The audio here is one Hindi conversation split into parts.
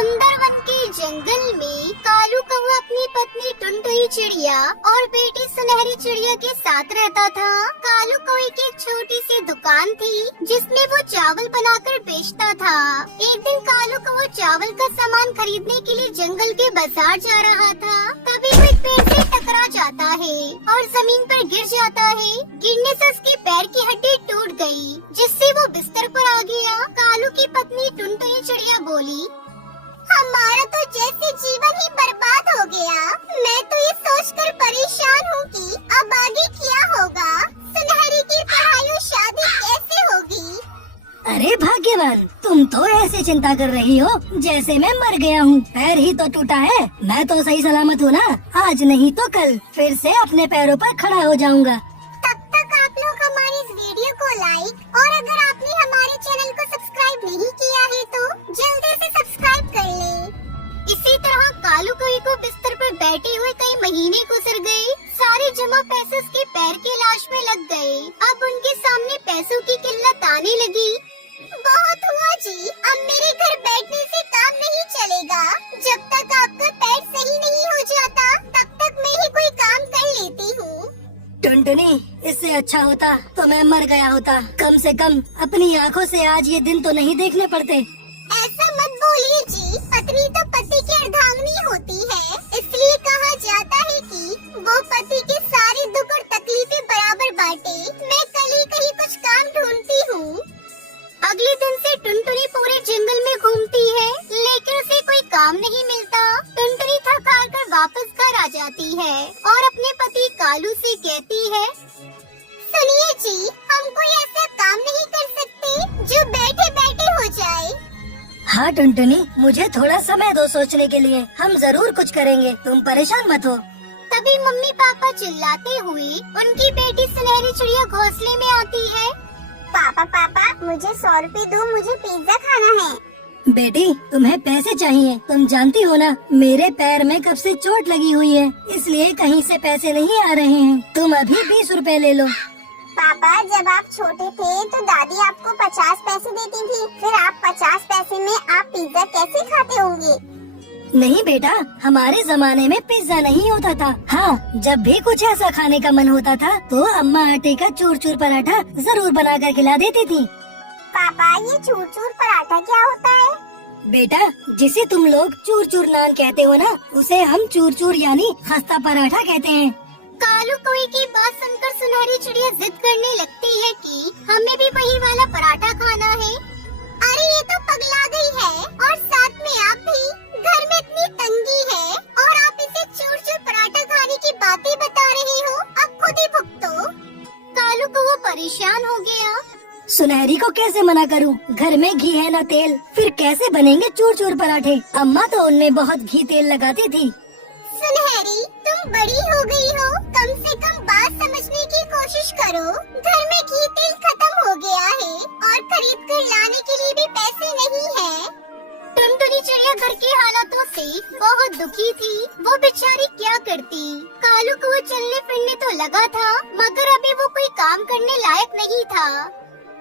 सुंदर वन के जंगल में कालू कौवा अपनी पत्नी टुनटुनी चिड़िया और बेटी सुनहरी चिड़िया के साथ रहता था। कालू कौवे की एक छोटी सी दुकान थी जिसमें वो चावल बनाकर बेचता था। एक दिन कालू कौवा चावल का सामान खरीदने के लिए जंगल के बाजार जा रहा था। तभी वो एक पेड़ से टकरा जाता है और जमीन पर गिर जाता है। गिरने से उसके पैर की हड्डी टूट गई, जिससे वो बिस्तर पर आ गया। कालू की पत्नी टुनटुनी चिड़िया बोली, हमारा तो जैसे जीवन ही बर्बाद हो गया। मैं तो ये सोचकर परेशान हूँ कि अब आगे क्या होगा। सुनहरी की पढ़ाई और शादी कैसे होगी। अरे भाग्यवान, तुम तो ऐसे चिंता कर रही हो जैसे मैं मर गया हूँ। पैर ही तो टूटा है, मैं तो सही सलामत हूँ ना। आज नहीं तो कल फिर से अपने पैरों पर खड़ा हो जाऊँगा। तब तक आप लोग हमारी इस वीडियो को लाइक और अगर आपने हमारे चैनल को सब्सक्राइब नहीं किया है तो जल्दी से सब्सक्राइब कर लें। इसी तरह कालू कौवे को बिस्तर पर बैठे हुए कई महीने गुजर गए। सारे जमा पैसे उसके पैर की लाश में लग गए। अब उनके सामने पैसों की किल्लत आने लगी। बहुत हुआ जी, अब मेरे घर बैठने से काम नहीं चलेगा। जब तक आपका पैर सही नहीं हो जाता तब तक मैं ही कोई काम कर लेती हूँ। टुनटुनी, इससे अच्छा होता तो मैं मर गया होता। कम से कम अपनी आँखों से आज ये दिन तो नहीं देखने पड़ते। ऐसा मत बोलिए जी, पत्नी तो पति की अर्धांगिनी होती है। इसलिए कहा जाता है कि वो पति के सारे दुख और तकलीफें बराबर बांटे। मैं कल ही कहीं कुछ काम ढूंढती हूँ। अगले दिन से टुनटुनी पूरे जंगल में घूमती है, लेकिन उसे कोई काम नहीं मिलता। टुनटुनी थक हार कर वापस घर आ जाती है और अपने पति कालू से कहती है, सुनिए जी, हम कोई ऐसा काम नहीं कर सकते जो बैठे बैठे हो जाए। हाँ टुनटुनी, मुझे थोड़ा समय दो सोचने के लिए। हम जरूर कुछ करेंगे, तुम परेशान मत हो। तभी मम्मी पापा चिल्लाते हुए उनकी बेटी सुनहरी चिड़िया घोंसले में आती है। पापा पापा, मुझे 100 रुपए दो, मुझे पिज्जा खाना है। बेटी, तुम्हें पैसे चाहिए। तुम जानती हो ना, मेरे पैर में कब से चोट लगी हुई है, इसलिए कहीं से पैसे नहीं आ रहे हैं। तुम अभी 20 रुपए ले लो। पापा, जब आप छोटे थे तो दादी आपको 50 पैसे देती थी। फिर आप 50 पैसे में आप पिज्जा कैसे खाते होंगे। नहीं बेटा, हमारे जमाने में पिज्जा नहीं होता था। हाँ, जब भी कुछ ऐसा खाने का मन होता था तो अम्मा आटे का चूर चूर पराठा जरूर बना कर खिला देती थी। पापा, ये चूर चूर पराठा क्या होता है। बेटा, जिसे तुम लोग चूर चूर नान कहते हो ना, उसे हम चूर चूर यानी खस्ता पराठा कहते हैं। कालू कौवे की बात सुनकर सुनहरी चिड़िया जिद करने लगती है कि हमें भी वही वाला पराठा खाना है। अरे ये तो पगला गई है, और साथ में आप भी। घर में इतनी तंगी है और आप इसे चूर चूर पराठा खाने की बातें बता रही हो। अब खुद ही भुगतो। कालू कौवा परेशान हो गया। सुनहरी को कैसे मना करूं? घर में घी है न तेल, फिर कैसे बनेंगे चूर चूर पराठे? अम्मा तो उनमें बहुत घी तेल लगाती थी। सुनहरी, तुम बड़ी हो गई हो, कम से कम बात समझने की कोशिश करो। घर में घी तेल खत्म हो गया है और खरीद कर लाने के लिए भी पैसे नहीं है। टुनटुनी चिड़िया घर के हालातों से बहुत दुखी थी। वो बेचारी क्या करती। कालू को चलने फिरने तो लगा था, मगर अभी वो कोई काम करने लायक नहीं था।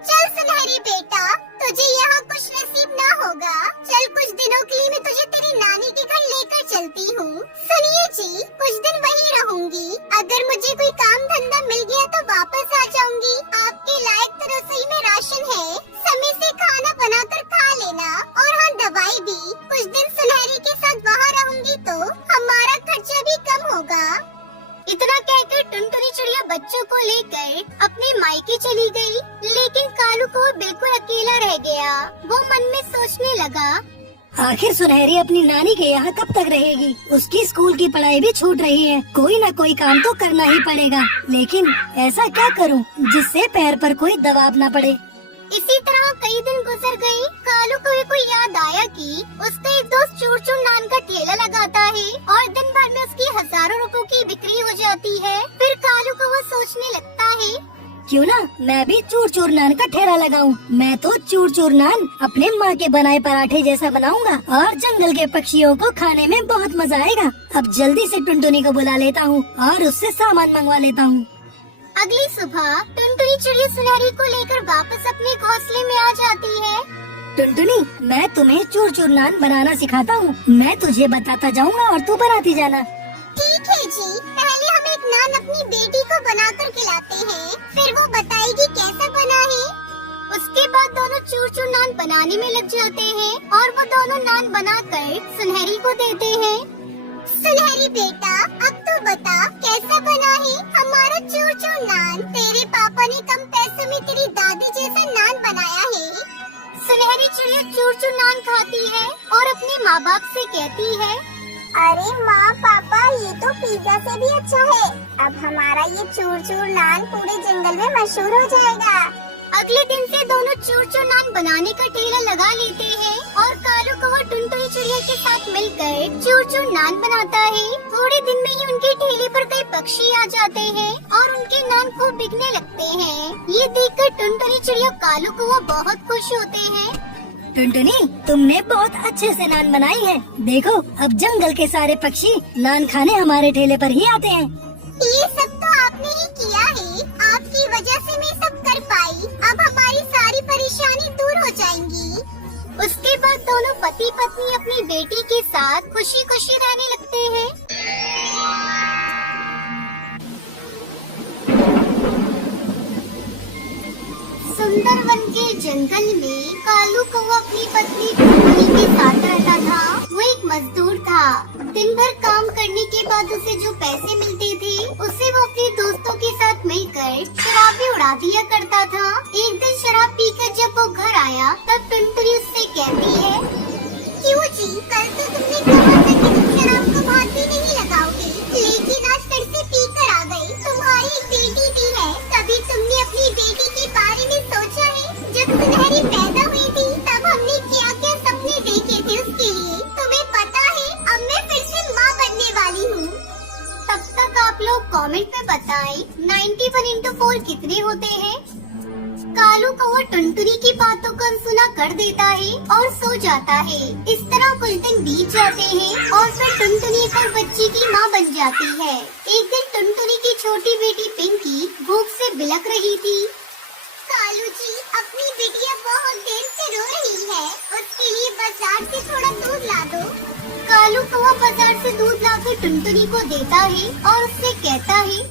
चल सुनहरी बेटा, तुझे यहाँ कुछ नसीब ना होगा। चल, कुछ दिनों के लिए मैं तुझे तेरी नानी के घर लेकर चलती हूँ। सुनिए जी, कुछ दिन वहीं रहूंगी। अगर मुझे कोई काम धंधा मिल गया तो वापस आ जाऊंगी। आपके लायक तो रसोई में राशन है, समय से खाना बनाकर खा लेना। और हाँ, दवाई भी। कुछ दिन सुनहरी के साथ वहाँ रहूंगी तो हमारा खर्चा भी कम होगा। इतना कहकर टुनटुनी चिड़िया बच्चों को लेकर अपने मायके चली गई, लेकिन कालू को बिल्कुल अकेला रह गया। वो मन में सोचने लगा, आखिर सुनहरी अपनी नानी के यहाँ कब तक रहेगी? उसकी स्कूल की पढ़ाई भी छूट रही है। कोई न कोई काम तो करना ही पड़ेगा, लेकिन ऐसा क्या करूँ जिससे पैर पर कोई दबाव न पड़े। इसी तरह कई दिन गुजर गए। कालू को याद आया कि उसका एक दोस्त चूर चूर नान का ठेला लगाता है और दिन भर में उसकी हजारों रुपयों की बिक्री हो जाती है। फिर कालू को वो सोचने लगता है, क्यों ना मैं भी चूर चूर नान का ठेला लगाऊं। मैं तो चूर चूर नान अपने माँ के बनाए पराठे जैसा बनाऊंगा और जंगल के पक्षियों को खाने में बहुत मजा आएगा। अब जल्दी से टुनटुनी को बुला लेता हूँ और उससे सामान मंगवा लेता हूँ। अगली सुबह टुनटुनी चिड़िया सुनहरी को लेकर वापस अपने घोंसले में आ जाती है। टुनटुनी, मैं तुम्हें चूर चूर नान बनाना सिखाता हूँ। मैं तुझे बताता जाऊँगा और तू बनाती जाना। ठीक है जी, पहले हम एक नान अपनी बेटी को बनाकर खिलाते हैं, फिर वो बताएगी कैसा बना है। उसके बाद दोनों चूर चूर नान बनाने में लग जाते हैं और वो दोनों नान बनाकर सुनहरी को देते हैं। सुनहरी बेटा, अब तो बता कैसा बना है हमारा चूर चूर नान। तेरे पापा ने कम पैसों में तेरी दादी जैसा नान बनाया है। सुनहरी चिड़िया चूर चूर नान खाती है और अपने माँ बाप से कहती है, अरे माँ पापा, ये तो पिज्जा से भी अच्छा है। अब हमारा ये चूर चूर नान पूरे जंगल में मशहूर हो जाएगा। अगले दिन से दोनों चूर चूर नान बनाने का ठेला लगा लेते हैं और कालू कौवा टुनटुनी चिड़िया के साथ मिलकर चूर चूर नान बनाता है। थोड़े दिन में ही उनके ठेले पर कई पक्षी आ जाते हैं और उनके नान खूब बिकने लगते हैं। ये देखकर टुनटुनी चिड़िया कालू कौवा बहुत खुश होते हैं। टुनटुनी, तुमने बहुत अच्छे से नान बनाई है। देखो, अब जंगल के सारे पक्षी नान खाने हमारे ठेले पर ही आते हैं। ये सब तो आपने ही किया है। आपकी वजह से मैं सब कर पाई। अब हमारी सारी परेशानी दूर हो जाएंगी। उसके बाद दोनों पति पत्नी अपनी बेटी के साथ खुशी खुशी रहने लगते हैं। सुंदरवन के जंगल में कालू कौवा अपनी पत्नी टुनटुनी के साथ रहता था। वो एक मजदूर था। दिन भर काम करने के बाद उसे जो पैसे मिलते थे, उसे वो अपने दोस्तों के साथ मिलकर शराब भी उड़ा दिया करता था। एक दिन शराब पीकर जब वो घर आया, तब टुनटुनी उससे कहती है, क्यों जी, कल तो तुमने कहा था कि तुम शराब को हाथ भी नहीं लगाओगे, लेकिन आज फिर से पी कर आ गई। तुम्हारी एक बेटी भी है। कभी तुमने अपनी बेटी के बारे में सोचा है? जब सुनहरी पैदा हुई थी, तब हमने क्या क्या सपने देखे थे उसके लिए। तुम्हें पता है, अब मैं फिर से माँ बनने वाली हूँ। तब तक आप लोग कमेंट में बताएं 91 into 4 कितने होते हैं। कालू कौवा टुनटुनी की बातों को अनसुना कर देता है और सो जाता है। इस तरह कुछ दिन बीत जाते हैं और फिर टुनटुनी एक और बच्ची की माँ बन जाती है। एक दिन टुनटुनी की छोटी बेटी पिंकी भूख से बिलख रही थी। कालू जी, अपनी बिटिया बहुत देर से रो रही है, उसके लिए बाजार से थोड़ा दूध ला दो। कालू कौवा बाजार से दूध लाकर टुनटुनी को देता है और उससे कहता है,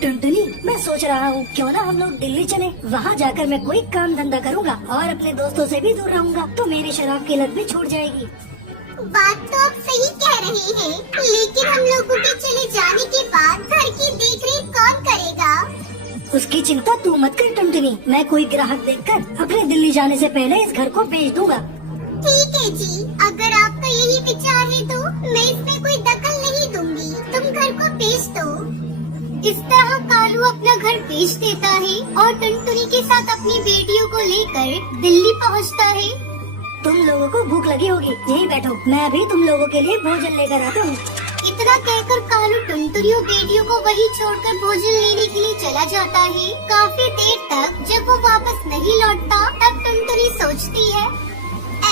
टुनटुनी, मैं सोच रहा हूँ क्यों ना हम लोग दिल्ली चले। वहाँ जाकर मैं कोई काम धंधा करूँगा और अपने दोस्तों से भी दूर रहूँगा, तो मेरी शराब की लत भी छूट जाएगी। बात तो आप सही कह रहे हैं, लेकिन हम लोगों के चले जाने के बाद घर की देखरेख कौन करेगा? उसकी चिंता तू मत कर टुनटुनी, मैं कोई ग्राहक देखकर अपने दिल्ली जाने से पहले इस घर को बेच दूंगा। ठीक है जी, अगर आपका यही विचार है तो मैं इसमें कोई दखल नहीं दूंगी। तुम घर को बेच दो। इस तरह कालू अपना घर बेच देता है और टुनटुनी के साथ अपनी बेटियों को लेकर दिल्ली पहुंचता है। तुम लोगों को भूख लगी होगी, यहीं बैठो, मैं अभी तुम लोगों के लिए भोजन लेकर आता हूँ। इतना कहकर कालू टुनटुनी और बेटियों को वहीं छोड़कर भोजन लेने के लिए चला जाता है। काफी देर तक जब वो वापस नहीं लौटता, तब टुनटुनी सोचती है,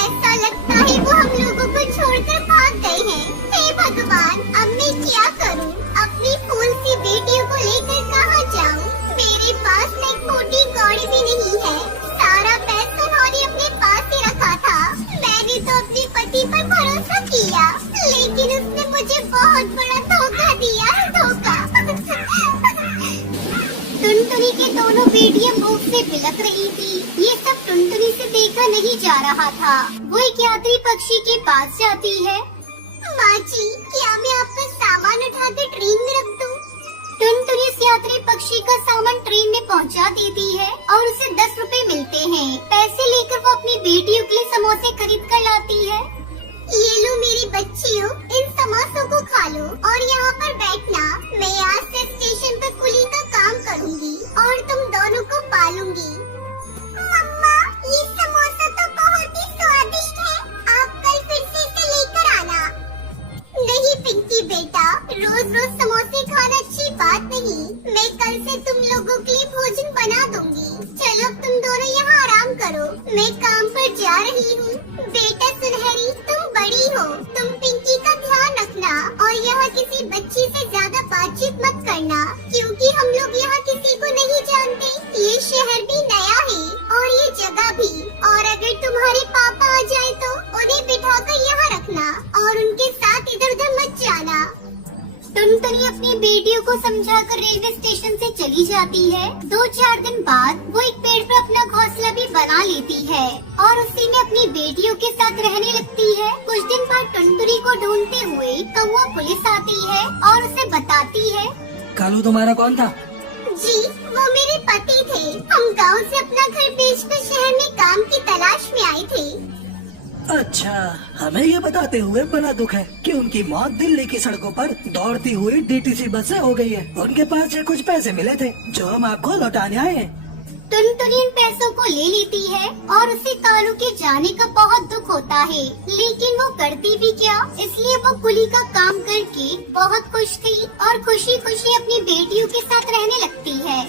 ऐसा लगता है वो हम लोगों को छोड़कर भाग गए हैं। हे भगवान, अब मैं क्या करूं? अपनी फूल सी बेटियों को लेकर कहाँ जाऊं? मेरे पास एक मोटी कौड़ी भी नहीं है। सारा पैसा उन्होंने अपने पास ही रखा था। मैंने तो अपने पति पर भरोसा किया, लेकिन उसने मुझे बहुत बड़ा धोखा दिया। धोखा। टुनटुनी की दोनों बेटियां भूख से बिलख रही थी। ये सब टुनटुनी से देखा नहीं जा रहा था। वो एक यात्री पक्षी के पास जाती है। माँ जी, क्या मैं आपका सामान उठाकर ट्रेन में रख दूं? टुनटुनी इस यात्री पक्षी का सामान ट्रेन में पहुंचा देती है और उसे 10 रुपए मिलते हैं। पैसे लेकर वो अपनी बेटियों के लिए समोसे खरीद कर लाती है। ये लो मेरी बच्चियों, इन समोसों को खा लो और यहाँ पर बैठना। मैं आज से स्टेशन पर कुली का काम करूँगी और तुम दोनों को पालूंगी। मम्मा, ये समोसा तो बहुत ही स्वादिष्ट है। आप कल फिर से इसे लेकर आना। नहीं पिंकी बेटा, रोज रोज समोसे खाना अच्छी बात नहीं। मैं कल से तुम लोगों के लिए भोजन बना दूंगी। चलो तुम दोनों यहाँ आराम करो, मैं काम पर जा रही हूँ। बेटा सुनहरी, तुम बड़ी हो, तुम पिंकी का ध्यान रखना और यहाँ किसी बच्ची से ज्यादा बातचीत मत करना, क्योंकि हम लोग यहाँ किसी को नहीं जानते। ये शहर भी नया है और ये जगह भी। और अगर तुम्हारे पापा को समझाकर रेलवे स्टेशन से चली जाती है। 2-4 दिन बाद वो एक पेड़ पर अपना घोंसला भी बना लेती है और उसी में अपनी बेटियों के साथ रहने लगती है। कुछ दिन बाद टुनटुनी को ढूंढते हुए कौवा पुलिस आती है और उसे बताती है, कालू तुम्हारा कौन था? जी वो मेरे पति थे। हम गांव से अपना घर बेचकर शहर में काम की तलाश में आए थे। अच्छा, हमें ये बताते हुए बड़ा दुख है कि उनकी मौत दिल्ली की सड़कों पर दौड़ती हुई डीटीसी बस से हो गई है। उनके पास से कुछ पैसे मिले थे जो हम आपको लौटाने आए हैं। टुनटुनी इन पैसों को ले लेती है और उसे कालू के जाने का बहुत दुख होता है, लेकिन वो करती भी क्या, इसलिए वो कुली का काम करके बहुत खुश थी और खुशी खुशी अपनी बेटियों के साथ रहने लगती है।